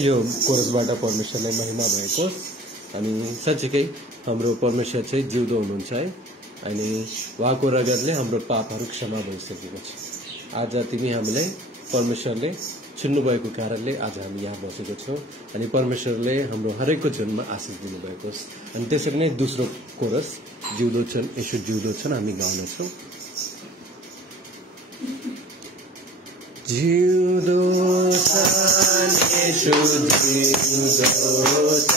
यो कोरसबाट परमेश्वरलाई महिमा भएको अनि साँच्चै हाम्रो परमेश्वर चाहिँ जिउँदो हुनुहुन्छ है अनि उहाँको रगतले हाम्रो पापहरू क्षमा भइसकेको छ। आज तिमी हामीलाई परमेश्वरले चिन्नु भएको कारणले आज हामी यहाँ बसेको छौं अनि परमेश्वरले हाम्रो हरेकको जीवनमा आशीष दिनुभएको छ। अनि त्यसरी नै दोस्रो कोरस जिउँदो छन् यसो जिउँदो छन् हामी गाउनेछौं। जिउँदो छन् यसो जिउँदो छ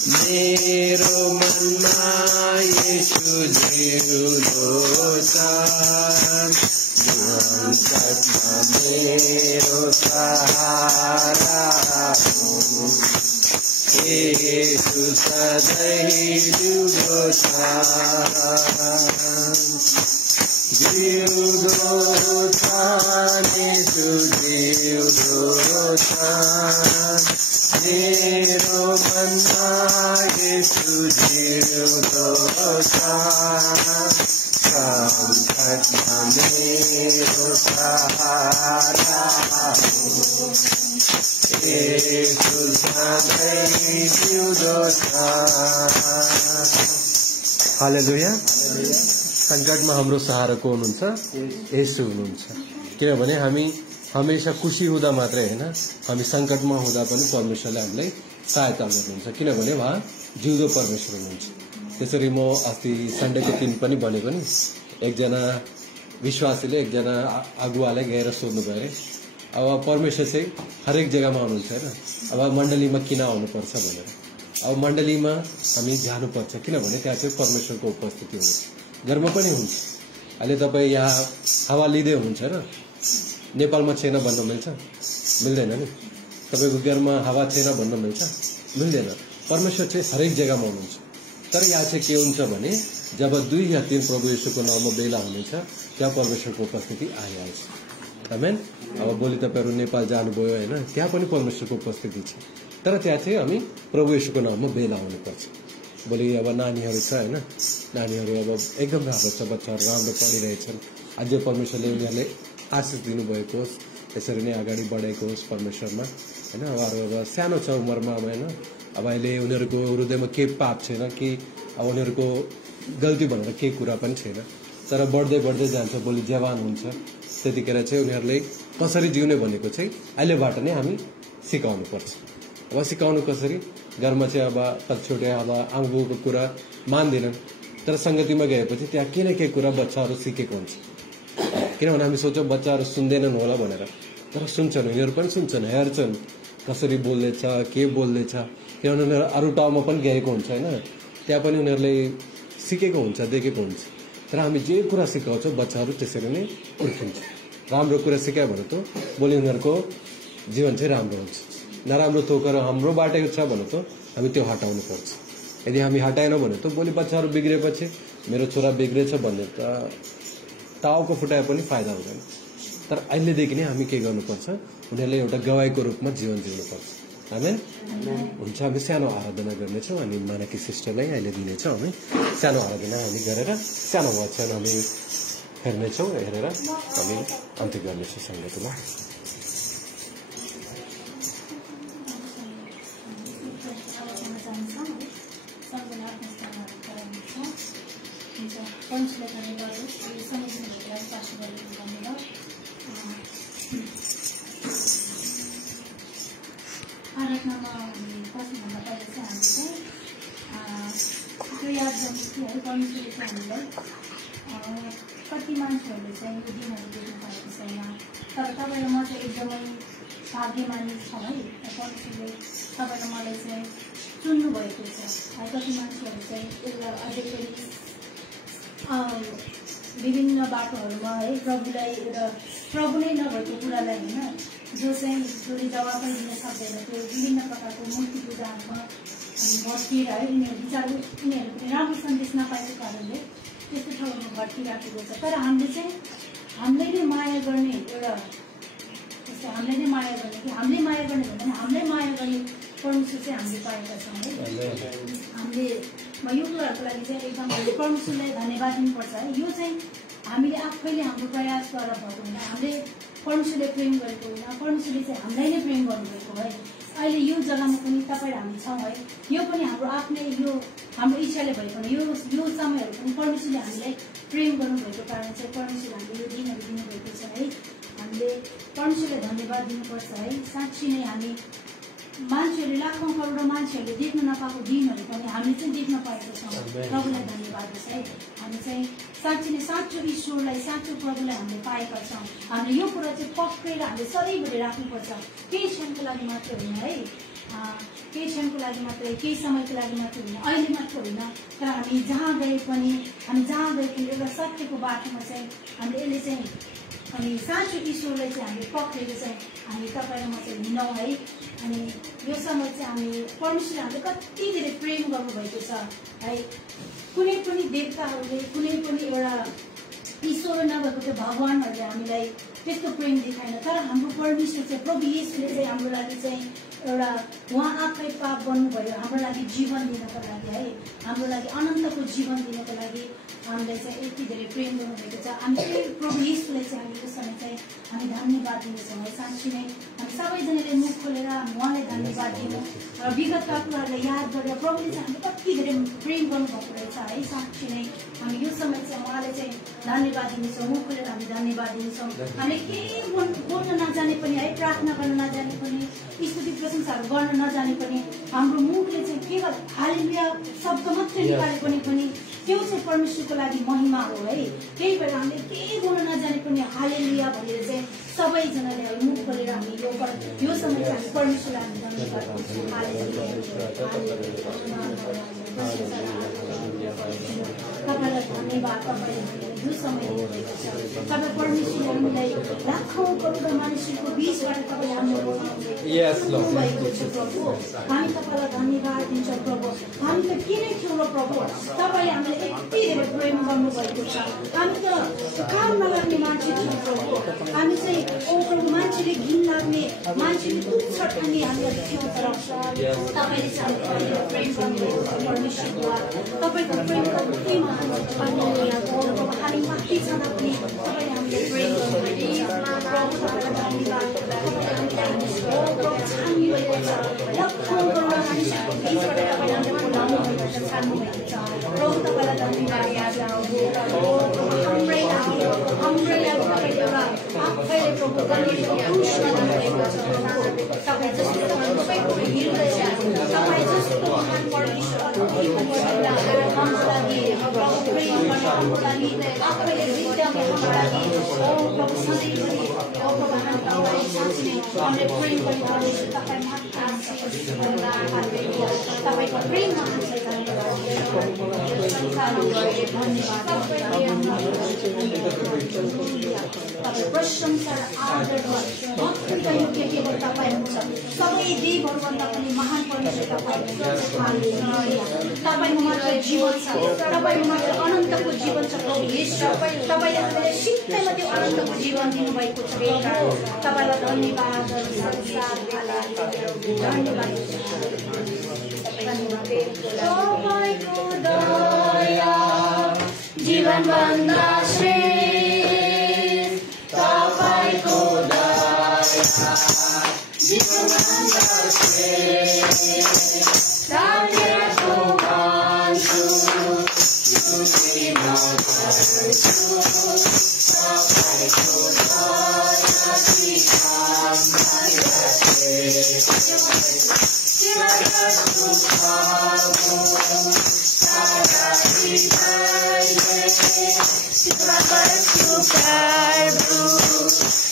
मेरो मनमा येशू जिउँदो छ सङ्कटमा मेरो सहारा हो येशू सधैँ जिउँदो छ जिउँदो छ येशू जिउँदो छ मेरो मनमा येशू जिउँदो छ सङ्कटमा मेरो सहारा हो येशू सधैँ जिउँदो छ हालेलुया सङ्कटमा हाम्रो सहारा को हुनुहुन्छ येशू हुनुहुन्छ किनभने हामी हमेशा खुसी हुँदा मात्रै हैन हामी सङ्कटमा हुँदा पनि परमेश्वरले हामीलाई सहायता गर्नुहुन्छ किनभने उहाँ जिउँदो परमेश्वर हुनुहुन्छ त्यसरी म अस्ति सन्डेको दिन पनि भनेको नि एकजना विश्वासीले एकजना अगुवालाई गएर सोध्नु भयो अरे अब परमेश्वर चाहिँ हरेक जग्गामा हुनुहुन्छ हैन अब मण्डलीमा किन आउनुपर्छ भनेर अब मण्डलीमा हामी जानुपर्छ किनभने त्यहाँ चाहिँ परमेश्वरको उपस्थिति हुन्छ घरमा पनि हुन्छ अहिले तपाईँ यहाँ हावा लिँदै हुनुहुन्छ र नेपालमा छैन भन्न मिल्छ मिल्दैन नि तपाईँको घरमा हावा छैन भन्न मिल्छ मिल्दैन परमेश्वर चाहिँ हरेक जग्गामा हुनुहुन्छ तर यहाँ चाहिँ के हुन्छ भने जब 2 या 3 प्रभु येशूको नाममा भेला हुनेछ त्यहाँ परमेश्वरको उपस्थिति आइहाल्छ आमेन अब भोलि तपाईँहरू नेपाल जानुभयो हैन त्यहाँ पनि परमेश्वरको उपस्थिति छ तर त्यहाँ चाहिँ हामी प्रभु येशूको नाममा भेला हुनुपर्छ भोलि अब नानीहरू छ हैन नानीहरू अब एकदम राम्रो छ बच्चाहरू राम्रो पढिरहेछन् अझै परमेश्वरले उनीहरूले आशिष दिनुभएको होस् त्यसरी नै अगाडि बढेको होस् परमेश्वरमा हैन अब सानो छ उमेरमा हैन अब अहिले उनीहरूको हृदयमा के पाप छैन कि अब उनीहरूको गल्ती भनेर केही कुरा पनि छैन तर बढ्दै बढ्दै जान्छ भोलि जवान हुन्छ त्यतिखेर चाहिँ उनीहरूले कसरी जिउने भनेको चाहिँ अहिलेबाट नै हामी सिकाउनुपर्छ अब सिकाउनु कसरी घरमा चाहिँ अब कतिचोटि अब आमाबाउको कुरा मान्दैनन् तर सङ्गतिमा गएपछि त्यहाँ के न के कुरा बच्चाहरू सिकेको हुन्छ किनभने हामी सोच्छौँ बच्चाहरू सुन्दैनन् होला भनेर तर सुन्छन् उनीहरू पनि सुन्छन् हेर्छन् कसरी बोल्दैछ के बोल्दैछ किनभने उनीहरू अरू ठाउँमा पनि गएको हुन्छ होइन त्यहाँ पनि उनीहरूले सिकेको हुन्छ देखेको हुन्छ तर हामी जे कुरा सिकाउँछौँ बच्चाहरू त्यसरी नै उर्किन्छ राम्रो कुरा सिकायो भने त भोलि उनीहरूको जीवन चाहिँ राम्रो हुन्छ नराम्रो थोकेर हाम्रोबाटै छ भने त हामी त्यो हटाउनु पर्छ यदि हामी हटाएनौँ भने त भोलि बच्चाहरू बिग्रेपछि मेरो छोरा बिग्रेछ भन्ने त टाउको फुटाए पनि फाइदा हुँदैन तर अहिलेदेखि नै हामी के गर्नुपर्छ उनीहरूले एउटा गवाईको रूपमा जीवन जिउनुपर्छ आमेन हुन्छ हामी सानो आराधना गर्नेछौँ अनि मानकी सिस्टरलाई अहिले दिनेछौँ हामी सानो आराधना हामी गरेर सानो वचन हामी हेर्नेछौँ हेरेर हामी अन्त्य गर्नेछौँ सङ्गतिमा आराधनामा बस्नुभन्दा पहिला चाहिँ हामी चाहिँ याद गर्नु कि है परमेश्वरले चाहिँ हामीलाई कति मान्छेहरूले चाहिँ यो दिनहरू देख्नु भएको छैन तर तपाईँ र म चाहिँ एकदमै भाग्यमानी छौँ है परमेश्वरले तपाईँ र मलाई चाहिँ चुन्नुभएको छ है कति मान्छेहरू चाहिँ एउटा अझै पनि विभिन्न बाटोहरूमा है प्रभुलाई एउटा प्रभु नै नभएको कुरालाई होइन जसले जवाफै दिन सक्दैन त्यो विभिन्न प्रकारको मूर्ति पूजाहरूमा भट्किएर है उनीहरू पनि राम्रो सन्देश नपाएको कारणले त्यस्तो ठाउँमा भट्किराखेको छ तर हामीले चाहिँ हामीले नै माया गर्ने एउटा जस्तो हामीले नै माया गर्ने कि हामीले माया गर्ने भन्दा हामीले माया गर्ने परमेश्वर चाहिँ हामीले पाएका छौँ है हामीले यो कुराहरूको लागि चाहिँ एकदम परमेश्वरलाई धन्यवाद दिनुपर्छ है यो चाहिँ हामीले आफैले हाम्रो प्रयास गरेर भएको होइन हामीले परमेश्वरले प्रेम गरेको होइन परमेश्वरले चाहिँ हामीलाई नै प्रेम गर्नुभएको है अहिले यो जग्गामा पनि तपाईँ हामी छौँ है यो पनि हाम्रो आफ्नै यो हाम्रो इच्छाले भएको होइन यो समयहरू पनि परमेश्वरले हामीलाई प्रेम गर्नुभएको कारण चाहिँ परमेश्वरले हामीले यो दिनहरू दिनुभएको छ है हामीले परमेश्वरलाई धन्यवाद दिनुपर्छ है साँच्ची नै हामी मान्छेहरूले लाखौँ करोडौँ मान्छेहरूले देख्न नपाएको दिनहरू पनि हामीले चाहिँ देख्न पाएको छौँ प्रभुलाई धन्यवाद होस् है हामी चाहिँ साँच्ची नै साँचो ईश्वरलाई साँचो प्रभुलाई हामीले पाएका छौँ हामीले यो कुरा चाहिँ पक्रेर हामीले सधैँभरि राख्नुपर्छ केही क्षणको लागि मात्रै होइन है केही क्षणको लागि मात्रै, केही समयको लागि मात्रै होइन, अहिले मात्र होइन, तर हामी जहाँ गए पनि एउटा सत्यको बाटोमा चाहिँ हामीले यसले चाहिँ अनि साँचो ईश्वरलाई चाहिँ हामीले पक्रेर चाहिँ हामी तपाईँ र म चाहिँ हिँडौँ है। अनि यो समय चाहिँ हामी परमेश्वरले हामीले कति धेरै प्रेम गर्नुभएको छ है। कुनै पनि देवताहरूले, कुनै पनि एउटा ईश्वर नभएको त्यो भगवान्हरूले हामीलाई त्यस्तो प्रेम देखाएन, तर हाम्रो परमेश्वर चाहिँ प्रभु येशूले चाहिँ हाम्रो लागि चाहिँ एउटा उहाँ आफै पाप बन्नुभयो हाम्रो लागि जीवन दिनको लागि है, हाम्रो लागि अनन्तको जीवन दिनको लागि हामीलाई चाहिँ यति धेरै प्रेम गर्नुभएको छ। हामी प्रभु येशूलाई चाहिँ हामी यो समय चाहिँ हामी धन्यवाद दिनेछौँ है। साँच्ची नै हामी सबैजनाले मुख खोलेर उहाँलाई धन्यवाद दिनु र विगतका कुराहरूलाई याद गरेर प्रभुले चाहिँ हामीले कति धेरै प्रेम गर्नुभएको रहेछ है। साँच्ची नै हामी यो समय चाहिँ उहाँलाई चाहिँ धन्यवाद दिनेछौँ, मुख खोलेर हामी धन्यवाद दिनेछौँ। हामीले केही बोल्न नजाने पनि है, प्रार्थना गर्न नजाने पनि, स्तुति प्रशंसाहरू गर्न नजाने पनि हाम्रो मुखले चाहिँ केवल हालेलुया शब्द मात्रै निकाले पनि त्यो चाहिँ परमेश्वरको लागि महिमा हो है। त्यही भएर हामीले केही बोल्न नजाने पनि हालेलुया भनेर चाहिँ सबैजनाले अब मुख खोलेर हामी यो समय चाहिँ हामी परमेश्वरलाई हामी धन्यवाद दिन्छौँ। तपाईँलाई धन्यवाद, तपाईँले यो समय दिनुभएको छ। तपाईँ परमेश्वरले हामीलाई लाखौँ करोड मानिसहरूको बिचबाट तपाईँले हाम्रो भएको छ प्रभु। हामी तपाईँलाई धन्यवाद दिन्छौँ प्रभु। हामी त किन थियौँ र प्रभु, तपाईँले हामीलाई यति धेरै प्रेम गर्नुभएको छ। हामी त काम नलाग्ने मान्छे थियौँ प्रभु। हामी चाहिँ प्रभु मान्छेले घिन लाग्ने, मान्छेले तुच्छ ठान्ने हामीलाई थियौँ, तर तपाईँले चाहिँ हामीलाई प्रेम गर्नुभएको छ परमेश्वरद्वारा। तपाईँको प्रेम कति महान छ। हामी माथि छँदा पनि तपाईँले हामीलाई प्रेम गर्नुभएको छ। प्रभु तपाईँलाई धन्यवाद। छान्नु भएको छ, लाखौँ करोड मानिसहरूको बिचबाट तपाईँले हामीलाई बोलाउनु भएको छ, छान्नु भएको छ। प्रभु तपाईँलाई धन्यवाद। हाम्रै लागि तपाईँले एउटा आफैले प्रभु गणेशको क्रुसमा जानुभएको छ। तपाईँ जस्तो तपाईँको हृदय छ, तपाईँ जस्तो महान परमेश्वर हाम्रो लागि प्रभु प्रेम गर्ने, हाम्रो लागि आफैले विद्यामा हाम्रो लागि प्रभु सधैँभरि प्रभु हामी तपाईँलाई साँच्चै नै हामीले प्रेम गर्ने परमेश्वर तपाईँ मात्र तपाईँको प्रेम महान छ। तपाईँ प्रशंसा र आदर भक्तिका योग्य केवल तपाईँ हुनुहुन्छ। सबै देवहरूभन्दा पनि महान परमेश्वर तपाईँ हुनुहुन्छ। तपाईँको मात्र जीवन छ, तपाईँको मात्र अनन्तको जीवन छ प्रभु येशू। तपाईँले हामीलाई सित्तैमा त्यो अनन्तको जीवन दिनुभएको छ प्रभु। तपाईँलाई धन्यवाद। तपाईँको दया जीवन भन्दा श्रेष्ठ, तपाईँको दया जीवन भन्दा श्रेष्ठ, धन्यको भन्छु, स्तुति गर्छु, तपाईँको दया जीवन भन्दा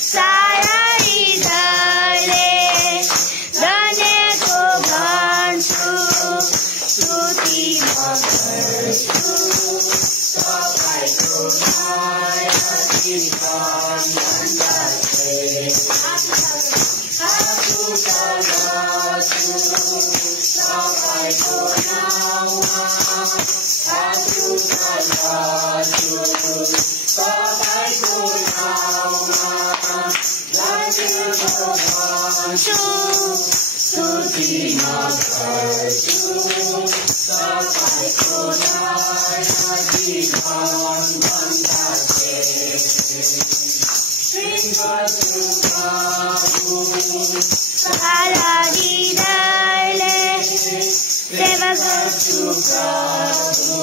सारा हृदयले धन्यको भन्छु, स्तुति गर्छु, तपाईँको दया जीवन भन्दा श्रेष्ठ, तपाईँको नाउँमा तपाईँको नाउँमा धन्यको भन्छु, स्तुति गर्छु, तपाईँको दया जीवन भन्दा सारा हृदयले सेवा गर्छु प्रभु,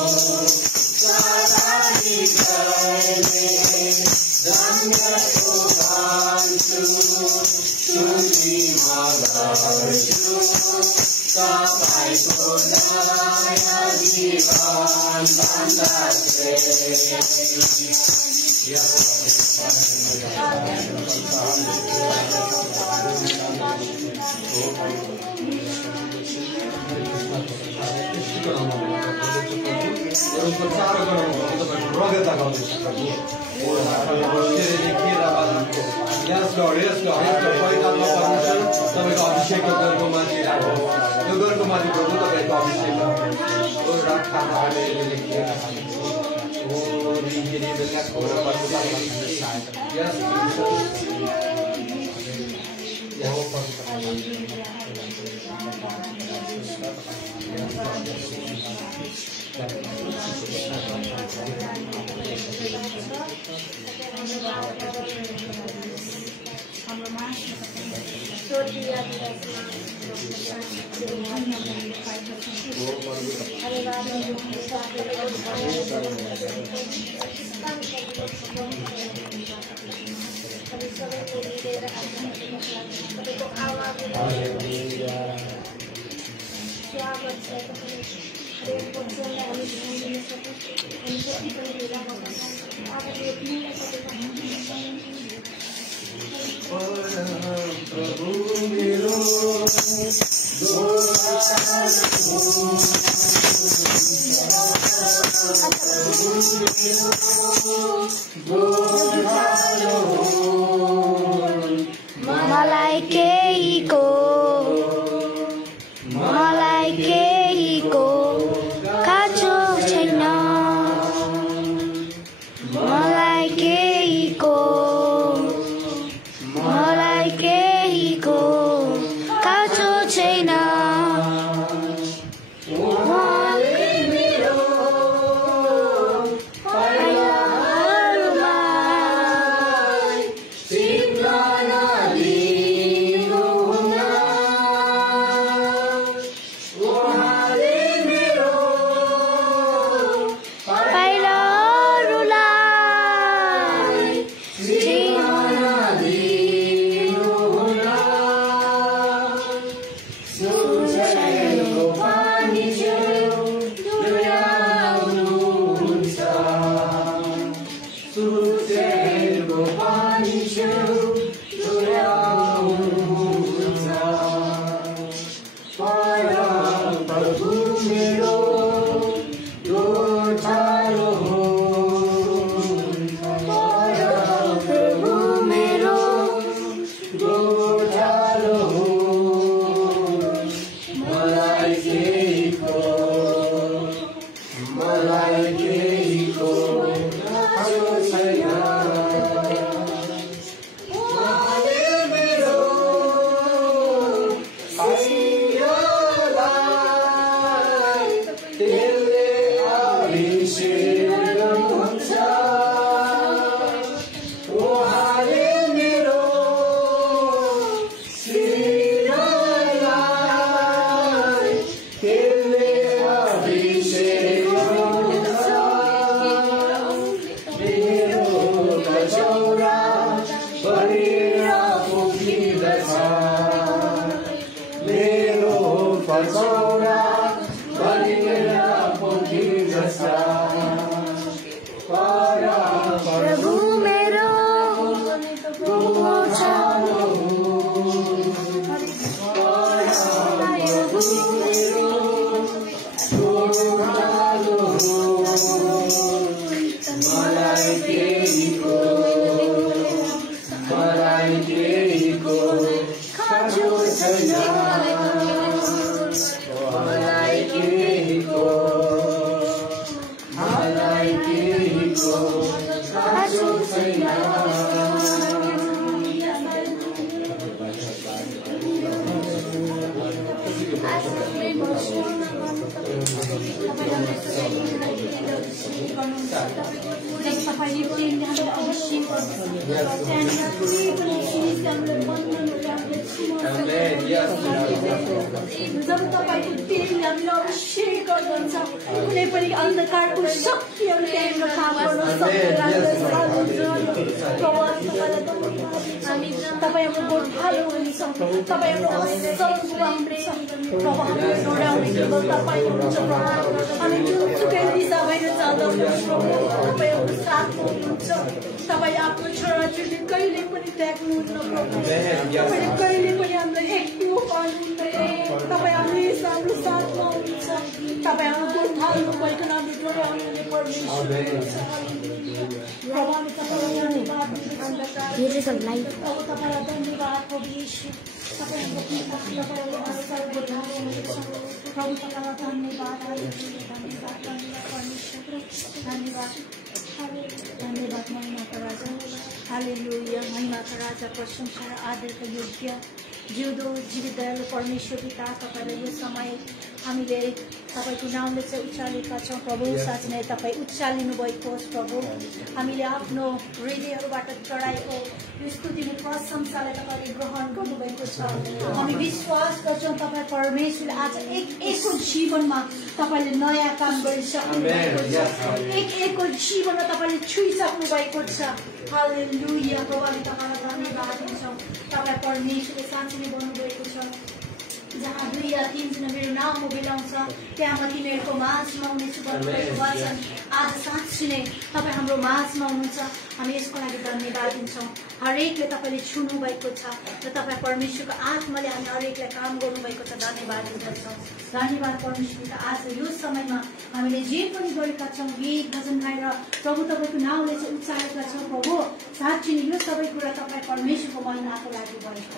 सारा हृदयले धन्यको भन्छु, स्तुति गर्छु, Yes, Lord. Yes, Lord. Yes, Lord. परितात्मा परमेश्वर तपाईको अभिषेक गरेको माथि राख्नु यो गरेको माथि प्रभु तपाईको अभिषेक ओ राखा हालेलुया ओ रिगिरी बेला खोरा पर्दा यस यहो जब तपाईको तेलले हामीलाई अभिषेक गर्नुहुन्छ कुनै पनि अन्धकारको शक्तिहरू त्यहाँबाट काम गर्न सक्दैन। हामी तपाईँ हाम्रो गोठालो हुनुहुन्छ तपाईँ हाम्रो असल बुबा हुनुहुन्छ प्रभु हामीले डोराउने केवल तपाईँ हुनुहुन्छ प्रभु हामी जुनसुकै दिशा भएर जाँदा तपाईँ हाम्रो साथमा हुनुहुन्छ तपाईँ आफ्नो छोराछोरीले कहिले पनि त्याग्नुहुन्न प्रभु तपाईँले कहिले पनि हामीलाई एक्लो पार्नुहुन्न तपाईँ हमेसा हाम्रो साथमा हुनुहुन्छ तपाईँ हाम्रो गोठालो भइकन हामीले डोराउने परमेश्वर प्रभु हामी तपाईँलाई धन्यवाद प्रभु तपाईँलाई धन्यवाद प्रभु यीशु तपाईँ हाम्रो पिता तपाईँले असल गोठालो हुनुहुन्छ प्रभु तपाईँलाई धन्यवाद धन्यवाद धन्यवाद परमेश्वर धन्यवाद धन्यवाद महिमाका राजा हालेलुया महिमाका राजा प्रशंसा र आदरका योग्य जिउँदो जीवित दयालु परमेश्वर पिता तपाईँलाई यो समय हामीले तपाईँको नामले चाहिँ उचालेका छौँ प्रभु साँच्चै नै तपाईँ उचालिनु भएको होस् प्रभु हामीले आफ्नो हृदयहरूबाट चढाएको यो स्तुतिको प्रशंसालाई तपाईँले ग्रहण गर्नुभएको छ हामी विश्वास गर्छौँ तपाईँ परमेश्वरले आज एकको जीवनमा तपाईँले नयाँ काम गरिसक्नु भएको छ एकको जीवनमा तपाईँले छुइसक्नु भएको छ हालेलुया प्रभु हामी तपाईँलाई धन्यवाद दिन्छौँ तपाईँ परमेश्वरले साँच्चै नै भन्नुभएको छ जहाँ 2 या 3 जना मेरो नाममा मिलाउँछ त्यहाँ म तिनीहरूको माझमा हुनेछु भन्नुभएको वचन आज साँच्चै नै तपाईँ हाम्रो माझमा हुनुहुन्छ हामी यसको लागि धन्यवाद दिन्छौँ हरेकले तपाईँले छुनु भएको छ र तपाईँ परमेश्वरको आत्माले हामी हरेकलाई काम गर्नुभएको छ धन्यवाद दिन्छौँ धन्यवाद परमेश्वरका आज यो समयमा हामीले जे पनि गरेका छौँ गीत भजन गाएर प्रभु तपाईँको नामले चाहिँ उच्चारेका छौँ प्रभु साँच्चै नै यो सबै कुरा तपाईँ परमेश्वरको महिमाको लागि भएको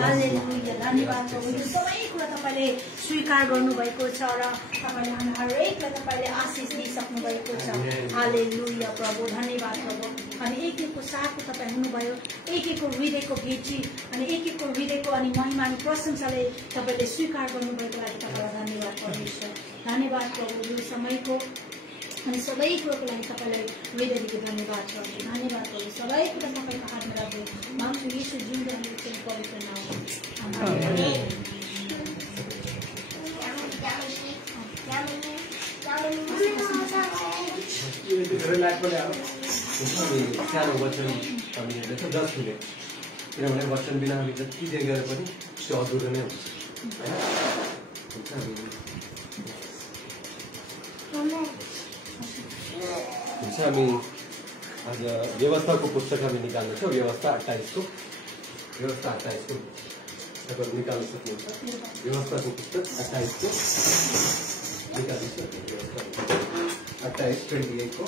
हालेलुया धन्यवाद प्रभु यो सबै कुरा तपाईँले स्वीकार गर्नुभएको छ र तपाईँले हामी हरेकलाई तपाईँले आशिष दिइसक्नु भएको छ हालेलुया प्रभु धन्यवाद प्रभु अनि एकको साथको तपाईँ हुनुभयो एकको हृदयको भेटी अनि एकको हृदयको अनि महिमा अनि प्रशंसाले तपाईँले स्वीकार गर्नुभएको लागि तपाईँलाई धन्यवाद परमेश्वर धन्यवाद प्रभु यो समयको अनि सबै कुरोको लागि तपाईँलाई हृदयदेखि धन्यवाद प्रभु धन्यवाद प्रभु सबै कुरा तपाईँको हातमा राख्दै मान्छे यीशु जिउँदो पवित्र नाम सानो वचन हामी हेर्दैछौँ 10 मिनट किनभने वचन बिना हामी जति जे गरे पनि त्यो अधुरो नै हुन्छ हामी आज व्यवस्थाको पुस्तक हामी निकाल्नेछौँ व्यवस्था 28 को तपाईँहरू निकाल्न सक्नुहुन्छ व्यवस्थाको पुस्तक 28 को निकाल्नुहोस् 28:28 को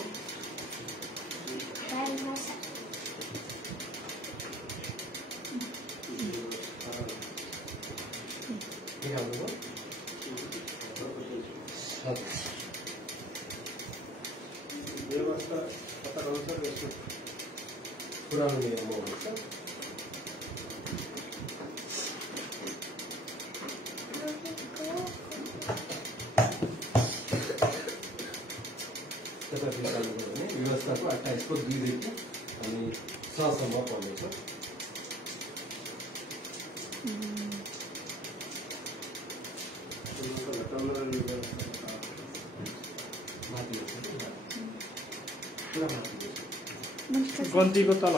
व्यवस्था पता गर्छ यसको पुरानो नियममा हुन्छ तपाईँ निकाल्नुभयो भने व्यवस्थाको 28 को 2 देखि अनि 6 सम्म पढ्नेछ गन्तीको तल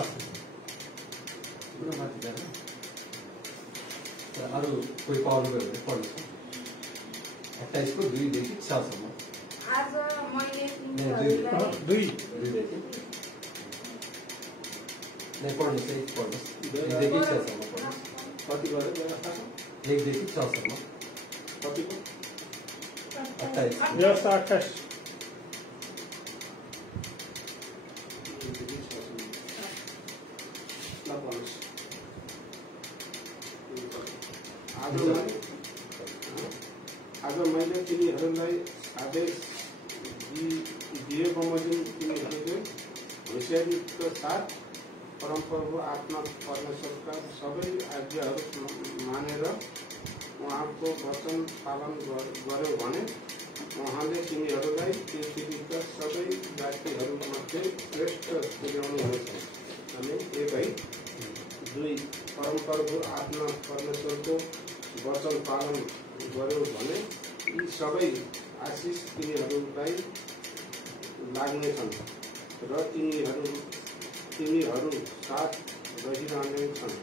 अरू कोही पाउनुभयो भने पढ्नुहोस् 28 को 2 देखि 6 सम्म आज मैले दुई नै पढ्नुहोस् 1 पढ्नुहोस् 1 देखि 6 सम्म पढ्नुहोस् कति गरे व्यवस्थाको 1 देखि 6 सम्म कतिको 28 व्यवस्था 28 आज मैले तिनीहरूलाई आदेश दिए बमोजिम तिनीहरूले होसियारीको साथ परमप्रभु आत्मा परमेश्वरका सबै आज्ञाहरू मानेर उहाँको वचन पालन गर्यो भने उहाँले तिनीहरूलाई पृथ्वीका सबै जातिहरूमध्ये श्रेष्ठ तुल्याउनुहुन्छ। अनि 1:2 परमप्रभु आत्मा परमेश्वरको वचन पालन गर्यो भने यी सबै आशिष तिनीहरूलाई लाग्नेछन् र तिनीहरू साथ रहिरहने छन्।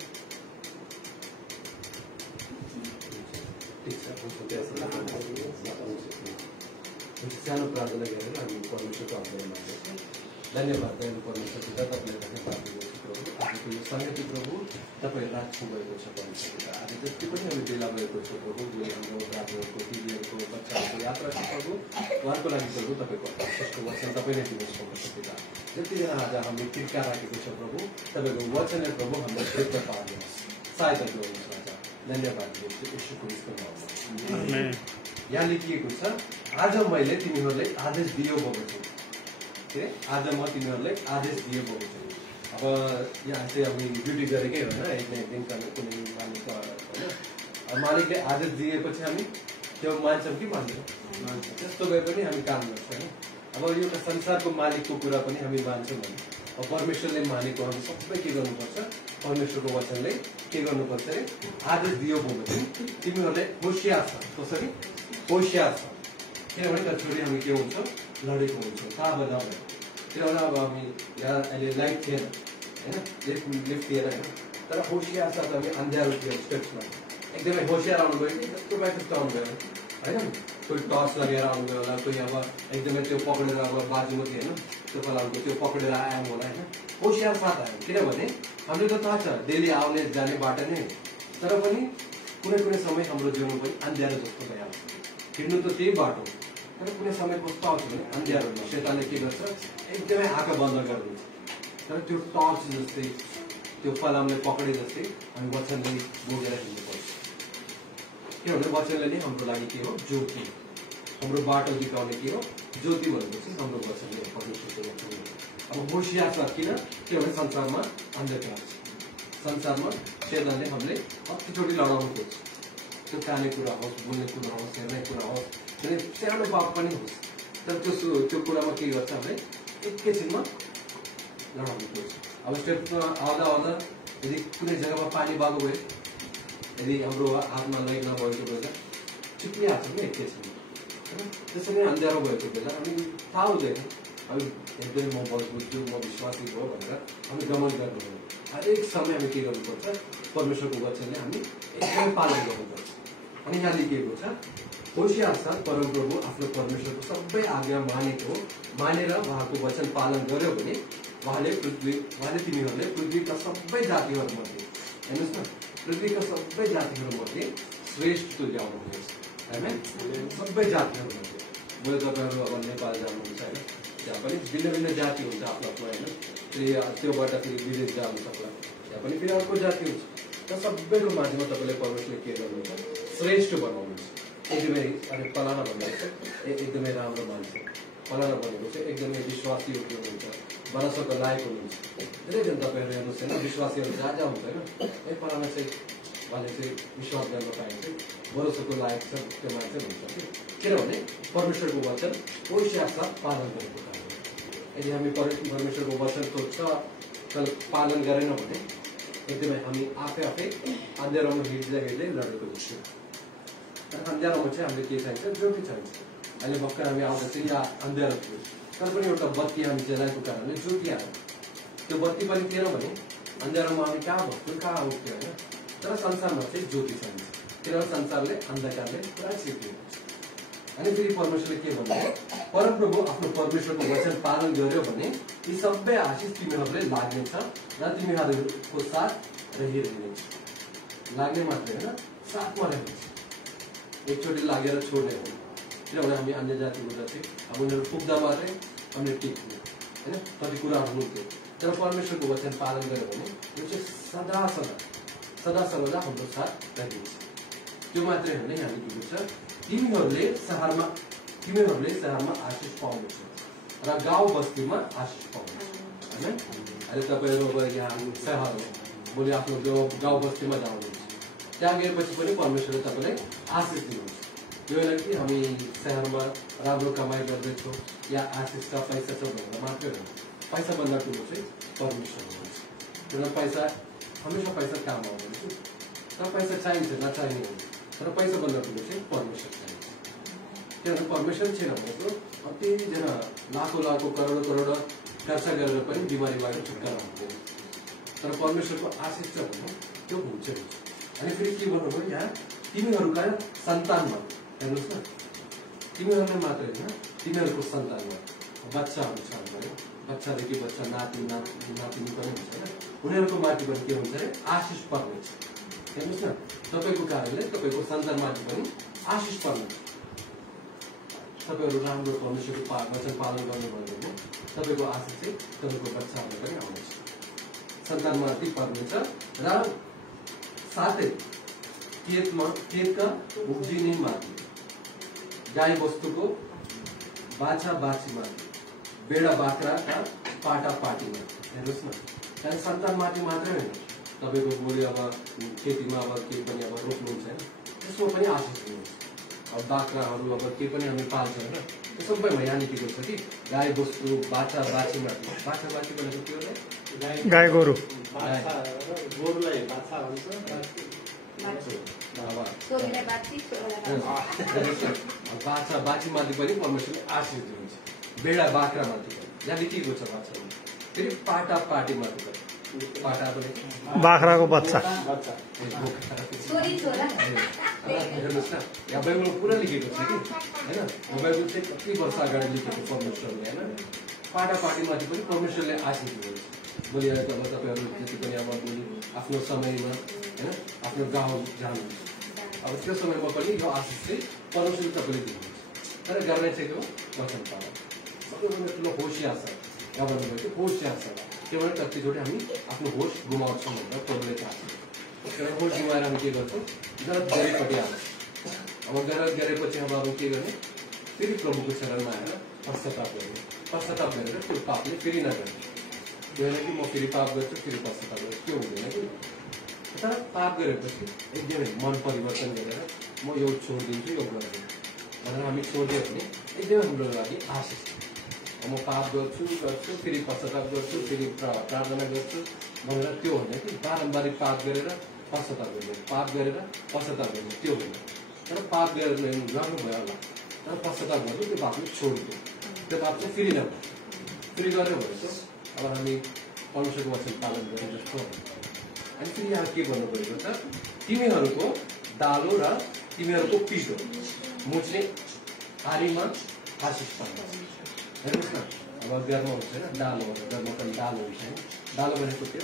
सानो प्रार्थना गरेर हामी परमेश्वरको अगाडि माग्छौँ। धन्यवाद दयालु परमेश्वर पिता, तपाईँले राख्ने प्राप्त गर्छु प्रभु। आजको यो सङ्गति प्रभु तपाईँ राख्नु भएको छ परमेश्वर पिता। आज जति पनि हामी बेला भएको छ प्रभु, जो हाम्रो प्रार्थनाको दिदीहरूको बच्चाहरूको यात्रा छ प्रभु, उहाँको लागि प्रभु तपाईँको त्यसको वचन तपाईँले दिनुहोस् परमेश्वर पिता। जतिजना आज हामीले टिका राखेको छ प्रभु, तपाईँको वचनले प्रभु हामीलाई तृप्त पार्नुहोस्, सहायता गर्नुहोस् राजा। धन्यवाद दिन्छु यीशु ख्रीष्टको नाममा। यहाँ लेखिएको छ, आज मैले तिमीहरूलाई आदेश दियो बगैँछु। आज म तिमीहरूलाई आदेश दियो बगैँछु। अब यहाँ चाहिँ अब ड्युटी गरेकै होइन, एक न एक दिन कुनै मालिक होइन, मालिकले आदेश दिएपछि हामी त्यो मान्छौँ कि मान्छौँ, त्यस्तो भए पनि हामी काम गर्छौँ होइन। अब यो संसारको मालिकको कुरा पनि हामी मान्छौँ भने अब परमेश्वरले मानेको हामी सबै के गर्नुपर्छ, परमेश्वरको वचनले के गर्नुपर्छ अरे आदेश दियो बगैँछु तिमीहरूले होसियार छ। कसरी होसियार छ? किनभने त छोरी हामी के हुन्छौँ, लडेको हुन्छौँ, थाहा बजाउँदैन। किनभने अब हामी यहाँ अहिले लाइट थिएन होइन, लिफ्ट थिएन होइन, तर होसियार छ त हामी अन्ध्यारो थियो स्टेप्समा, एकदमै होसियार आउनुभयो कि जस्तो बाइक जस्तो आउनुभयो होइन। कोही टर्च लगेर आउनुभयो होला, कोही अब एकदमै त्यो पक्रेर अब बाजुमा थियो होइन, त्यो फलाउनु त्यो पक्रेर आयौँ होला होइन। होसियार साथ आयो, किनभने हामीले त थाहा छ डेली आउने जाने बाटो नै, तर पनि कुनै कुनै समय हाम्रो जीवनमा पनि अन्ध्यारो जस्तो भइहाल्छ। हिँड्नु त त्यही बाटो, तर कुनै समय कस्तो आउँछ भने अन्ध्यारोमा शैतानले के गर्छ, एकदमै आँखा बन्द गरिदिन्छ। तर त्यो टर्च जस्तै त्यो फलामले पक्रे जस्तै हामी वचनले बोकेर हिँड्नुपर्छ। किनभने वचनले नै हाम्रो लागि के हो, ज्योति, हाम्रो बाटो देखाउने के हो, ज्योति भनेपछि हाम्रो वचनले परमेश्वरको वचन हो। अब होसियार छ किनभने संसारमा अन्धकार छ, संसारमा शैतानले हामीले कतिचोटि लडाउनु खोज्छ। त्यो खाने कुरा होस्, बोल्ने कुरा होस्, हेर्ने कुरा होस्, सानो बाप पनि होस्, तर त्यो कुरामा के गर्छ हामीले एकैछिनमा लडाउनु खोज्छ। अब स्टेपमा आउँदा आउँदा यदि कुनै जग्गामा पानी बागो भयो, यदि हाम्रो हातमा लाइट नभएको बेला चिप्लिहाल्छ नि एकैछिनमा होइन। त्यसरी नै अन्ध्यारो भएको बेला हामी थाहा हुँदैन, हामी एकदमै म मजबुत छु, म विश्वासी हो भनेर हामी गमन गर्नुहुँदैन। हरेक समय हामी के गर्नुपर्छ, परमेश्वरको वचनले हामी एकदमै पालन गर्नुपर्छ। अनि यहाँ लेखिएको छ, होसियार छ परमप्रभु आफ्नो परमेश्वरको सबै आज्ञा मानेर उहाँको वचन पालन गर्यो भने उहाँले तिमीहरूले पृथ्वीका सबै जातिहरूमध्ये, हेर्नुहोस् न, पृथ्वीका सबै जातिहरूमध्ये श्रेष्ठ तुल्याउनुहुनेछ होइन। सबै जातिहरूमध्ये मैले तपाईँहरू अब नेपाल जानुहुन्छ होइन, त्यहाँ पनि भिन्न भिन्न जाति हुन्छ आफ्नो आफ्नो होइन, त्योबाट फेरि विदेश जानु सक्ला, त्यहाँ पनि फेरि अर्को जाति हुन्छ। तर सबैको माझमा तपाईँले परमेश्वरले के गर्नुहुन्छ, श्रेष्ठ बनाउनुहुन्छ। एकदमै अरे फलाना भन्नुहुन्छ एकदमै राम्रो मान्छे, फलाना भनेको चाहिँ एकदमै विश्वासी हुनुहुन्छ, भरोसाको लायक हुनुहुन्छ। धेरैजना तपाईँहरू हेर्नुहोस् होइन, विश्वासीहरू जहाँ जहाँ हुन्छ होइन, फलाना चाहिँ उहाँले चाहिँ विश्वास गर्न पाइन्छ, भरोसाको लायक छ त्यो मान्छे हुन्छ कि। किनभने परमेश्वरको वचन होसियार साथ पालन गरेको कारण। यदि हामी परमेश्वरको वचनको पालन गरेनौँ भने एकदमै हामी आफै अन्ध्यारोमा हिँड्दै लडेको हुन्छौँ। तर अन्ध्यारोमा चाहिँ हामीले के चाहिन्छ, ज्योति चाहिन्छ। अहिले भर्खर हामी आउँदा चाहिँ यहाँ अन्ध्यारो थियो, तर पनि एउटा बत्ती हामी जलाएको कारणले ज्योति आयो। त्यो बत्ती पनि थिएन भने अन्ध्यारोमा हामी कहाँ बस्थ्यौँ, कहाँ उठ्थ्यो होइन। तर संसारमा चाहिँ ज्योति चाहिन्छ, किनभने संसारले अन्धकारले पुरा छिप्पिएको छ। अनि फेरि परमेश्वरले के भन्नुभयो, परमप्रभु आफ्नो परमेश्वरको वचन पालन गर्यो भने यी सबै आशिष तिमीहरूले लाग्नेछ र तिमीहरूको साथ रहिरहनेछ। लाग्ने मात्रै होइन, साथमा रहनेछ। एकचोटि लागेर छोड्ने हो, किनभने हामी अन्य जातिबाट चाहिँ अब उनीहरू पुग्दा मात्रै हामीले टिक्ने होइन, कति कुराहरू हुन्थ्यो। तर परमेश्वरको वचन पालन गर्यो भने यो चाहिँ सदासर्वदा हाम्रो साथ रहिन्छ। त्यो मात्रै होइन, यहाँ लेखेको छ, तिमीहरूले शहरमा आशिष पाउनेछ र गाउँ बस्तीमा आशिष पाउनेछ होइन। अहिले तपाईँहरू अब यहाँ शहर हो, भोलि आफ्नो गाउँ बस्तीमा जानुहुन्छ, त्यहाँ गएपछि पनि परमेश्वरले तपाईँलाई आशिष दिनुहुन्छ। यो होइन कि हामी शहरमा राम्रो कमाइ गर्दैछौँ या आशिषका पैसा छ भनेर मात्रै हो। पैसाभन्दा ठुलो चाहिँ परमेश्वर हुनुहुन्छ। किनभने हमेसा पैसा काम आउँदैन, तर पैसा चाहिन्छ नचाहिने हो, तर पैसाभन्दा ठुलो चाहिँ परमेश्वर चाहिन्छ। किनभने परमेश्वर छैन भने त कतिजना लाखौँ करोडौँ खर्च गरेर पनि बिमारीबाट छुटकारा हुँदैन। तर परमेश्वरको आशिष चाहिँ भन्नु त्यो हुन्छ। अनि फेरि के भन्नुभयो यहाँ तिमीहरूका सन्तानमा हेर्नुहोस् न, तिमीहरूलाई मात्रै होइन तिमीहरूको सन्तानमा बच्चाहरू छ भने बच्चादेखि बच्चा नाति नातिनी पनि हुन्छ होइन, उनीहरूको माथि पनि के हुन्छ अरे आशिष पर्नेछ। हेर्नुहोस् न, तपाईँको कारणले तपाईँको सन्तानमाथि पनि आशिष पर्नेछ। तपाईँहरू राम्रो परमेश्वरको वचन पालन गर्नुभयो भने तपाईँको आशिष चाहिँ तपाईँको बच्चाहरूलाई पनि आउनेछ, सन्तानमाथि पर्नेछ। र साथै खेतका उब्जिने माथि, गाई बस्तुको बाछा बाछीमाथि, बेडा बाख्राका पाटा पाटीमा। हेर्नुहोस् न, त्यहाँ सन्तानमाथि मात्रै होइन, तपाईँको भोलि अब खेतीमा अब केही पनि अब रोप्नुहुन्छ होइन, त्यसमा पनि आशिष दिनुहुन्छ। अब बाख्राहरू अब केही पनि हामी पाल्छ होइन, त्यो सबैमा यहाँ के गर्छ कि गाई बस्तु बाछा बाछीमाथि, बाछा बाछी भनेको के हो? गाई गोरु, गोरुलाई बाछा भन्छ, बाछा बाछीमाथि पनि परमेश्वरले आशिष दिनुहुन्छ। बेडा बाख्रामाथि यहाँ लेखिएको छ बाछा, फेरि पाटा पाटीमाथि पनि, पाटा पनि बाख्राको बच्चा, हेर्नुहोस् न, यहाँ बाइबलमा पुरा लेखेको छ कि होइन, बाइबल चाहिँ कति वर्ष अगाडि लेखेको परमेश्वरले होइन, पाटा पाटीमाथि पनि परमेश्वरले आशिष दिनुहुन्छ। भोलि अब तपाईँहरू जति पनि अब भोलि आफ्नो समयमा होइन आफ्नो गाउँ जानुहुन्छ, अब त्यो समयमा पनि यो आशिष चाहिँ परमेश्वरले तपाईँले दिनुहुन्छ। तर गर्ने चाहिँ त्यो वचन पालन, सबैभन्दा ठुलो होसियार छ। यहाँ भन्नुभयो कि होसियार छ, त्यो भने कतिचोटि हामी आफ्नो होस गुमाउँछौँ भनेर प्रभुले चाहन्छ। तर होस गुमाएर हामी के गर्छौँ, गलत गरेपट्टि हाल्छौँ। अब गलत गरेपछि अब के गर्ने, फेरि प्रभुको शरणमा आएर पश्चाताप गर्ने, पश्चाताप गरेर त्यो पापले फेरि नगर्ने। त्यो होइन कि म फेरि पाप गर्छु फेरि पश्चाताप गर्छु, त्यो हुँदैन कि। तर पाप गरेपछि एकदमै मन परिवर्तन गरेर म यो छोडिदिन्छु यो गर्दिनँ भनेर हामी छोडिदियो भने एकदमै हाम्रो लागि आशिष। म पाप गर्छु फेरि पश्चाताप गर्छु फेरि प्रार्थना गर्छु भनेर त्यो होइन कि बारम्बारी पाप गरेर पश्चाताप गर्ने, पाप गरेर पश्चाताप गर्ने, त्यो होइन। तर पाप गरेर गर्नुभयो होला, तर पश्चाताप गर्नु त्यो पापले छोडिदियो, त्यो पाप चाहिँ फेरि नगर्नु, फेरि गऱ्यो भने चाहिँ अब हामी परमेश्वरको वचन पालन गर्ने जस्तो हो। अनि फेरि यहाँ के भन्नुभएको छ, तिमीहरूको दालो र तिमीहरूको पिठो मुछ्ने आरीमा आशिष पाउँछ। हेर्नुहोस् न, अब गर्म हुन्छ होइन, दालो हुन्छ, गर्म पनि दालो हुन्छ होइन, दालो भनेको त्यो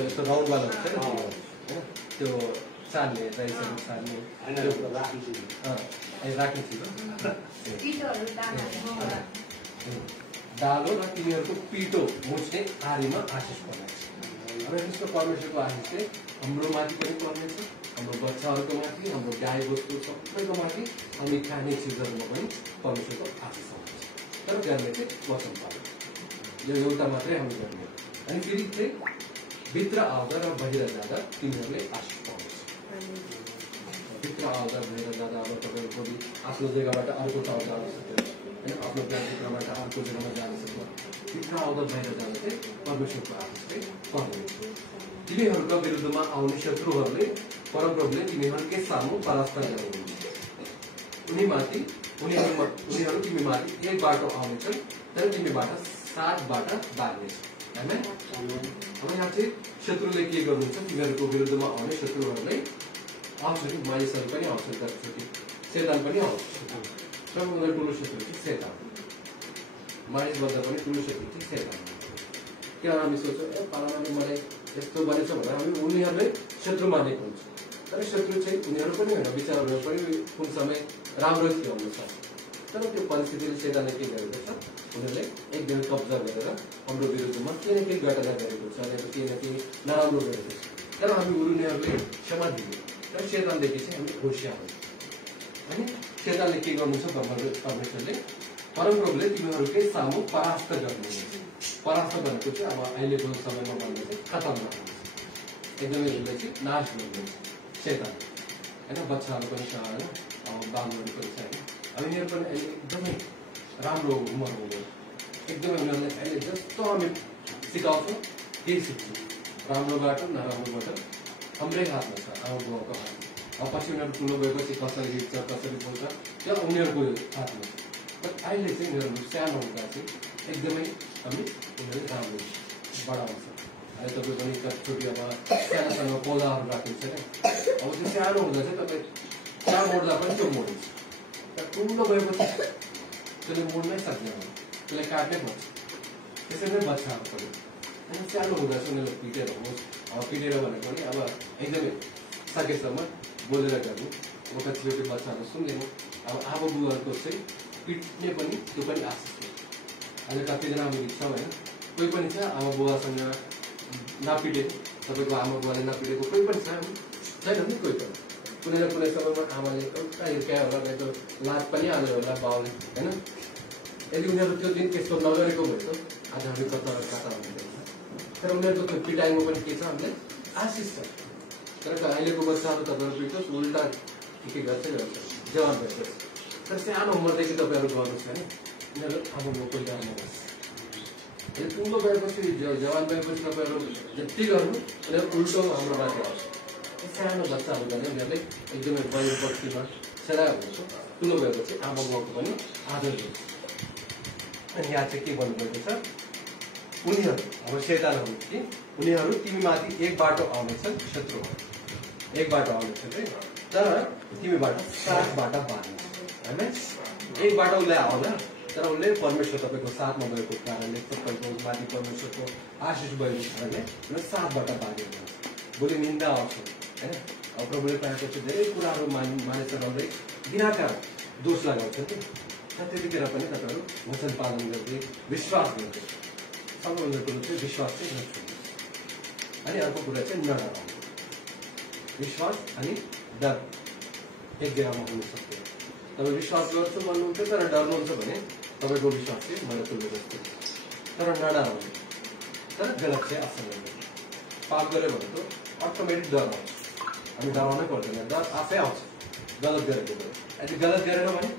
यस्तो राउन्डवाला हुन्छ नि होइन, त्यो सार्ने राइसहरू सार्ने राखिन्छ दालो र तिमीहरूको पिठो मुछ्ने आरीमा आशिष पर्नेछ। अब यसको परमेश्वरको आशिष चाहिँ हाम्रो माथि पनि पर्नेछ, हाम्रो बच्चाहरूको माथि, हाम्रो गाई बस्तु सबैको माथि, हामी खाने चिजहरूमा पनि परमेश्वरको आशिष आउँछ। तर गर्ने चाहिँ वचन पालन, यो एउटा मात्रै हामी गर्ने। अनि फेरि चाहिँ भित्र आउँदा र बाहिर जाँदा तिमीहरूले आशिष पाउँछ। भित्र आउँदा बाहिर जाँदा अब तपाईँको आफ्नो जग्गाबाट अर्को ठाउँ जान सक्दैन होइन, आफ्नो भित्रबाट अर्को जग्गामा जान सक्छ। भित्र आउँदा बाहिर जाँदा चाहिँ परमेश्वरको आशिष चाहिँ पर्ने। तिमीहरूका विरुद्धमा आउने शत्रुहरूले परमप्रभुले तिमीहरूकै सामु परास्त गराउनुहुन्छ। उनीहरू तिमी माथि एक बाटो आउनेछन्, तर तिमीबाट 7 बाटा बाँड्नेछ। होइन, अब यहाँ चाहिँ शत्रुले के गर्नुहुन्छ, तिमीहरूको विरुद्धमा आउने शत्रुहरूलाई आउँछ कि मानिसहरू पनि आउँछ, कतिचोटि शैतान पनि आउँछ। सबभन्दा ठुलो शत्रु चाहिँ शैतान, मानिसभन्दा पनि ठुलो शत्रु चाहिँ शैतान। किन हामी सोच्छौँ ए पालाले मलाई यस्तो गरेछ भनेर हामी उनीहरूलाई शत्रु मानेको हुन्छ, तर शत्रु चाहिँ उनीहरू पनि होइन, विचारहरू पनि कुन समय राम्रो थियो हुनसक्छ। तर त्यो परिस्थितिले शैतानले के गरेको छ, उनीहरूले एकदमै कब्जा गरेर हाम्रो विरुद्धमा केही न केही घटना गरेको छ, केही न केही नराम्रो गरेको छ। तर हामी उनीहरूले क्षमा दियौँ, तर शैतानदेखि चाहिँ हामी होसियार हौँ। अनि शैतानले के गर्नुहुन्छ, परमेश्वरले परमप्रभुले तिमीहरूकै सामु परास्त गर्नुहुन्छ। परास्त भनेको चाहिँ अब अहिलेको समयमा भन्दा चाहिँ खतम गर्नुहुन्छ, एकदमै चाहिँ नाश गर्नुहुन्छ शैतान होइन। बच्चाहरू पनि छ होइन, अब बालहरू पनि छ होइन, अब यिनीहरू पनि अहिले एकदमै राम्रो उमेर हुँदैन, एकदमै उनीहरूलाई अहिले जस्तो हामी सिकाउँछौँ त्यही सिक्छौँ, राम्रो बाटो नराम्रो बाटो हाम्रै हातमा छ, आमा बाउको हातमा। अब पछि उनीहरू ठुलो भएपछि कसरी हिँड्छ कसरी बोल्छ त्यो उनीहरूको हातमा छ। बट अहिले चाहिँ उनीहरू सानो हुँदा चाहिँ एकदमै हामी उनीहरू राम्रो बढाउँछ। अनि तपाईँ पनि कतिचोटि अब सानो सानो पौधाहरू राखिन्छ नि, अब त्यो सानो हुँदा चाहिँ तपाईँ कहाँ मोड्दा पनि त्यो मोडिन्छ। तर ठुलो गएपछि त्यसले मोड्नै सक्दैन, त्यसलाई काट्नै पर्छ। त्यसरी नै बच्चाहरू पनि अनि सानो हुँदा चाहिँ उनीहरू पिटेर होस्, पिटेर भनेको पनि अब एकदमै सकेसम्म बोलेर गर्नु। अब कतिचोटि बच्चाहरू सुन्दैन, अब आमा बुवाहरूको चाहिँ पिट्ने पनि त्यो पनि आशिष हो। अहिले कतिजना हामी देख्छौँ होइन, कोही पनि छ आमा बुवासँग नपिटेको, तपाईँको आमा बुवाले नपिटेको कोही पनि छैन नि, कोही पनि कुनै न कुनै समयमा आमाले एउटा हिर्कायो होला, नहीं तो लाज पनि हाल्यो होला बाउले होइन। यदि उनीहरू त्यो दिन त्यस्तो नगरेको भए त आज हामी कता हुँदैन। तर उनीहरूको त्यो पिटाइमा पनि के छ, हामीलाई आशिष छ। तर अहिलेको बच्चाहरू तपाईँहरू पिटोस् उल्टा के गर्छ जवाब भएछ। तर सानो उमेरदेखि तपाईँहरू गर्नुहोस् भने उनीहरू आमा बाउको जानु गर्छ। ठुलो भएपछि जवान भएपछि तपाईँहरू जति गर्नु उनीहरू उल्टो हाम्रो माथि आउँछ। सानो बच्चाहरू भने उनीहरूले एकदमै बाहिर बस्तीमा सेलाएको हुन्छ, ठुलो भएपछि आमा बाउको पनि आदर हुन्छ। अनि यहाँ चाहिँ के भन्नुभएको छ, उनीहरू अब शैतानहरू कि उनीहरू तिमीमाथि एक बाटो आउनेछन् शत्रु, एक बाटो आउनेछन् है, तर तिमीबाट 7 बाटा बाँध्ने होइन। एक बाटो उसलाई आउला, तर उसले परमेश्वर तपाईँको साथमा भएको कारणले, तपाईँको माथि परमेश्वरको आशिष भएको कारणले उसले 7 बाटा बाँधेको हुन्छ। भोलि निन्दा आउँछ होइन। अब प्रभुले पाएको चाहिँ धेरै कुराहरू मानिसहरू आउँदै बिना कारण दोष लगाउँछ नि, त्यतिखेर पनि तपाईँहरू वचन पालन गर्दै विश्वास गर्दै सबैभन्दा ठुलो चाहिँ विश्वास चाहिँ नछोड्नु। अनि अर्को कुरा चाहिँ नडराउनु। विश्वास अनि डर एक जग्गामा हुनु सक्दैन। तपाईँ विश्वास गर्छु भन्नुहुन्छ तर डर्नुहुन्छ भने तपाईँको विश्वास चाहिँ मैले ठुलो जस्तो। तर नडराउनु, तर गलत चाहिँ असल गर्दैन। पाप गऱ्यो भने त अटोमेटिक डर आउँछ, हामी डराउनै पर्दैन, डर आफै आउँछ गलत गरेको भयो। अहिले गलत गरेन भने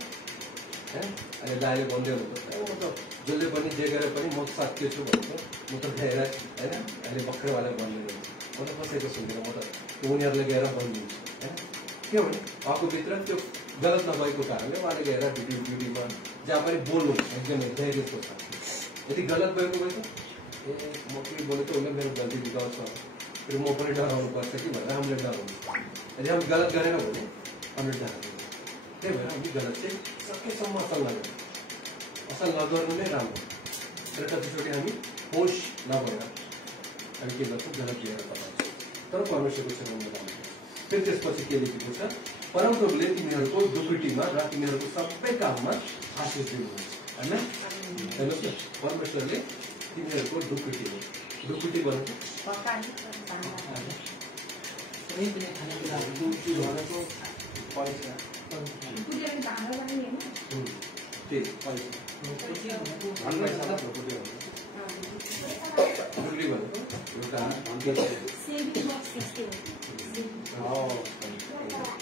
होइन, अहिले दाइले भन्दै हुनुहुन्छ म त जसले पनि जे गरे पनि म सत्य छु भनेको, म त गएर होइन अहिले भर्खरवाला भन्दैन, म त कसैको सुन्दिनँ, म त उनीहरूले गएर भनिदिन्छु होइन। किनभने आफूभित्र त्यो गलत नभएको कारणले उहाँले गएर भिडियोमा जहाँ पनि बोल्नु एकदमै धैर्यको छ। यदि गलत भएको भए त ए म के बोलेको उसले मेरो गल्ती बिगाउँछ, फेरि म पनि डराउनु पर्छ कि भनेर हामीले डराउनु। यदि हामी गलत गरेन भने हामीले डराउनु। त्यही भएर हामी गलत चाहिँ सकेसम्म असल नगर्नु, असल नगर्नु नै राम्रो। तर कतिचोटि हामी होस नभएर हामी के गर्छौँ, गलत लिएर पठाउँछौँ। तर परमेश्वरको सेवामा जान्छ। फेरि त्यसपछि के लेखेको छ, परमप्रभुले तिमीहरूको ढुकुटीमा र तिमीहरूको सबै काममा आशिष दिनुहुन्छ होइन। हेर्नुहोस् न, परमेश्वरले तिमीहरूको ढुकुटीमा, ढुकुटी भनेको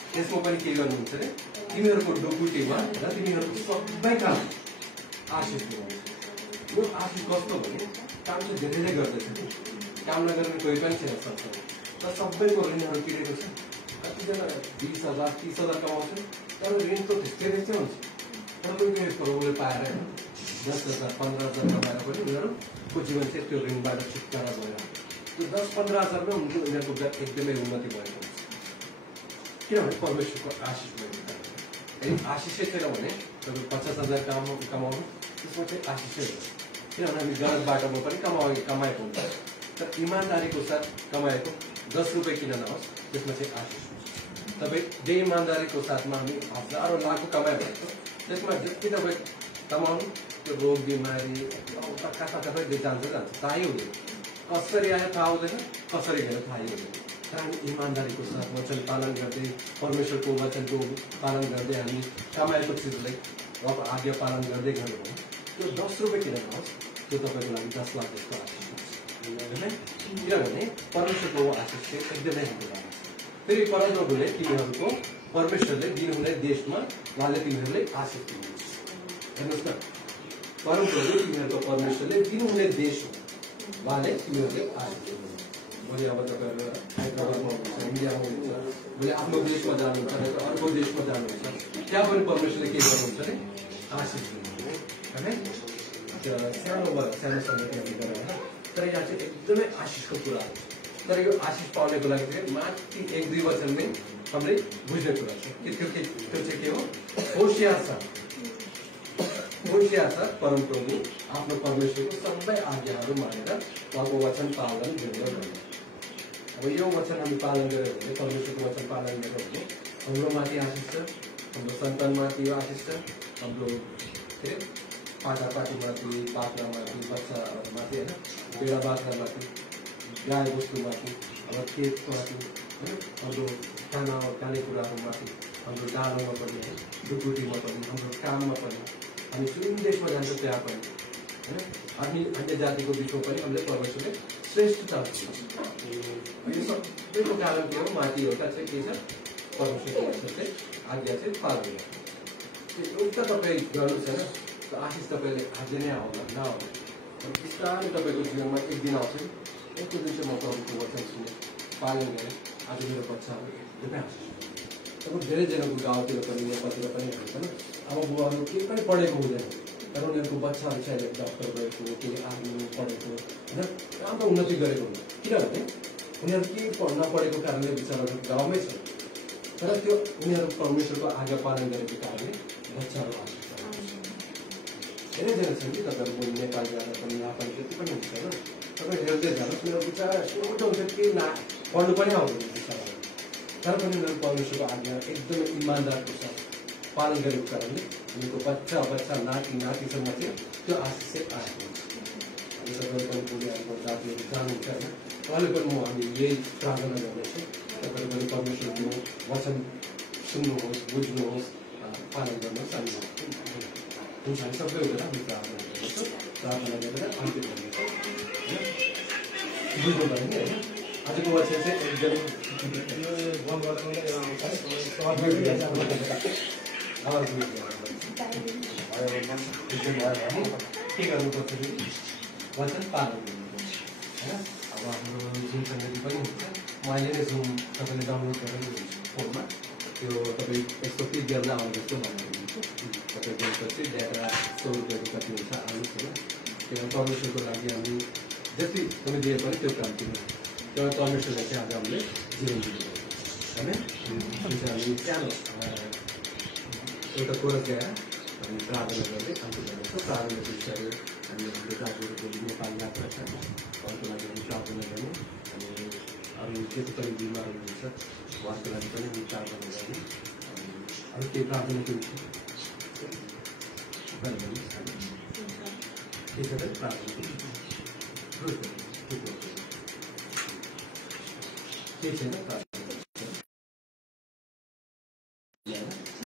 त्यसमा पनि के गर्नुहुन्छ अरे, तिमीहरूको ढुकुटीमा र तिमीहरूको सबै काम आशिष दिनुहुन्छ। यो आशिष कस्तो भने काम चाहिँ धेरैले गर्दैछ कि, काम नगर्ने कोही पनि छैन संसारमा। तर सबैको ऋणहरू तिरेको छ। कतिजना 20,000 30,000 कमाउँछन्, तर ऋण त धेरै चाहिँ हुन्छ। तर पनि प्रभुले पाएर 10,000 15,000 कमाएर पनि उनीहरूको जीवन चाहिँ त्यो ऋणबाट छुटकारा भएर त्यो 10-15 हजारमै उनीहरूको एकदमै उन्नति भएको हुन्छ। किनभने परमेश्वरको आशिष भएको कारण। यदि आशिषै छैन भने तपाईँ 50,000 कमाउनु त्यसमा चाहिँ आशिषै हो। किनभने हामी गलत बाटोमा पनि कमाएको हुन्छ, तर इमान्दारीको साथ कमाएको 10 रुपियाँ किन नहोस् त्यसमा चाहिँ आशिष हुन्छ। तपाईँ जे इमान्दारीको साथमा हामी हजारौँ लाखौँ कमाएको हुन्छ, त्यसमा जति तपाईँ कमाउनु त्यो रोग बिमारी कता जान्छ थाहै हुँदैन। कसरी आयो थाहा हुँदैन, कसरी गयो थाहै हुँदैन। तर हामी इमान्दारीको साथ वचन पालन गर्दै, परमेश्वरको वचनको पालन गर्दै हामी कमाएको चिजलाई अब आज्ञा पालन गर्दै गयो भने त्यो 10 रुपियाँ किन नहोस् त्यो तपाईँको लागि 10 लाख जस्तो आशिष हुन्छ होइन। किनभने परमेश्वरको आशिष चाहिँ एकदमै हाम्रो लागि। फेरि परमप्रभुले तिमीहरूको परमेश्वरले दिनुहुने देशमा उहाँले तिमीहरूलाई आशिष दिनुहुन्छ। हेर्नुहोस् न, परमप्रभुले तिमीहरूको परमेश्वरले दिनुहुने देशमा उहाँले तिमीहरूले आशिष दिनुहुन्छ। भोलि अब तपाईँहरू हैदराबादमा हुनुहुन्छ, इन्डियामा हुनुहुन्छ, भोलि आफ्नो देशमा जानुहुन्छ, अर्को देशमा जानुहुन्छ, त्यहाँ पनि परमेश्वरले के गर्नुहुन्छ भने आशिष दिनुहुन्छ होइन। सानो समय तर यहाँ चाहिँ एकदमै आशिषको कुरा हो। तर यो आशिष पाउनेको लागि चाहिँ माथि 1-2 वचनमै हामीले बुझ्ने कुरा छ कि त्यो चाहिँ के हो? होशियार छ परमप्रभु आफ्नो परमेश्वरको सबै आज्ञाहरू मानेर उहाँको वचन पालन गरेर भन्ने। अब यो वचन हामी पालन गरेर भने परमेश्वरको वचन पालन गरेर भने हाम्रो माथि आशिष छ, हाम्रो सन्तानमाथि यो आशिष छ, हाम्रो के अरे पाटापाटीमाथि, पाखलामाथि, बच्चाहरूमाथि होइन, बेडा बाख्रामाथि, गाई बस्तुमाथि, अब खेतमाथि होइन, हाम्रो खानेकुराहरूमाथि, हाम्रो डालोमा पनि, ढुकुटीमा पनि, हाम्रो काममा पनि, हामी जुन देशमा जान्छ त्यहाँ पनि होइन, हामी अन्य जातिको बिचमा पनि हामीले परमेश्वरले श्रेष्ठता दिन्छ। यो सबैको कारण के हो? माथि एउटा चाहिँ के छ? परमेश्वरको वचन चाहिँ आज्ञा चाहिँ पालन गर्नु। एउटा तपाईँ गर्नु छैन आशिष तपाईँले आज नै आउला नआउला, बिस्तारै तपाईँको जीवनमा एक दिन आउँछ नि, एक दिन चाहिँ म प्रभुको वचन सुने, पालन गरेँ, आज मेरो बच्चाहरू एकदमै आशिष। अब धेरैजनाको गाउँतिर पनि नेपालतिर पनि होइन, अब बुवाहरू केही पनि पढेको हुँदैन, तर उनीहरूको बच्चाहरू चाहिँ अहिले डक्टर गरेको, केही आर्मी पढेको होइन, राम्रो उन्नति गरेको हुन्छ। किनभने उनीहरू केही नपढेको कारणले बिचराहरू गाउँमै छ, तर त्यो उनीहरू परमेश्वरको आज्ञा पालन गरेको कारणले बच्चाहरू आशिष। धेरैजना छन् कि तपाईँहरूको नेपाल जाँदा पनि यहाँ पनि त्यति पनि हुन्छ होइन, तपाईँ हेर्दै जानुहोस् उनीहरू बिचरा एउटा हुन्छ केही पढ्नु पनि आउँदैन बिचराहरू, तर पनि उनीहरू परमेश्वरको आज्ञा एकदमै इमान्दारको साथ पालन गरेको कारणले उनीहरूको बच्चा नातिसम्म चाहिँ त्यो आशिष चाहिँ आएको हुन्छ। अनि तपाईँहरू पनि बुढीहरूको जातिहरू जानुहुन्छ होइन, उहाँले पनि हामी यही प्रार्थना गर्नेछु, तपाईँहरू पनि परमेश्वरको वचन सुन्नुहोस्, बुझ्नुहोस्, पालन गर्नुहोस्। अनि हुन्छ हामी सबै गरेर हामी प्रार्थना गर्नेछौँ, प्रार्थना गरेर अन्तिम गर्नेछौँ होइन, बुझ्नुभयो नि होइन। आजको वचन चाहिँ एकदमै के गर्नुपर्छ भने वचन पालन गर्नुपर्छ होइन। अब हाम्रो जुन सङ्गति पनि हुन्छ, म अहिले नै जुन तपाईँले डाउनलोड गरेर फोनमा त्यो तपाईँ यस्तो क्लिक गरेर आउने जस्तो भन्नुहुन्छ, तपाईँ गएपछि ड्याटा 100 रुपियाँको कति हुन्छ आउनुहोस् होइन। त्यो परमेश्वरको लागि हामी जति पनि दिए पनि त्यो कामति नै त्यो परमेश्वरलाई चाहिँ आज हामीले जीवन दिनुपर्छ होइन। हामी सानो एउटा कोरस गएर हामी प्रार्थना गर्दै अन्त्य गर्नेछौँ। प्रार्थना विषयहरू हामी हाम्रो दाजुहरूको नेपाल यात्रा छ, उहाँको लागि हामी प्रार्थना गर्ने, अनि अरू जति पनि बिमारहरू हुन्छ उहाँको लागि पनि हामी प्रार्थना गर्ने। अरू केही प्रार्थना के छ प्रार्थना के छैन।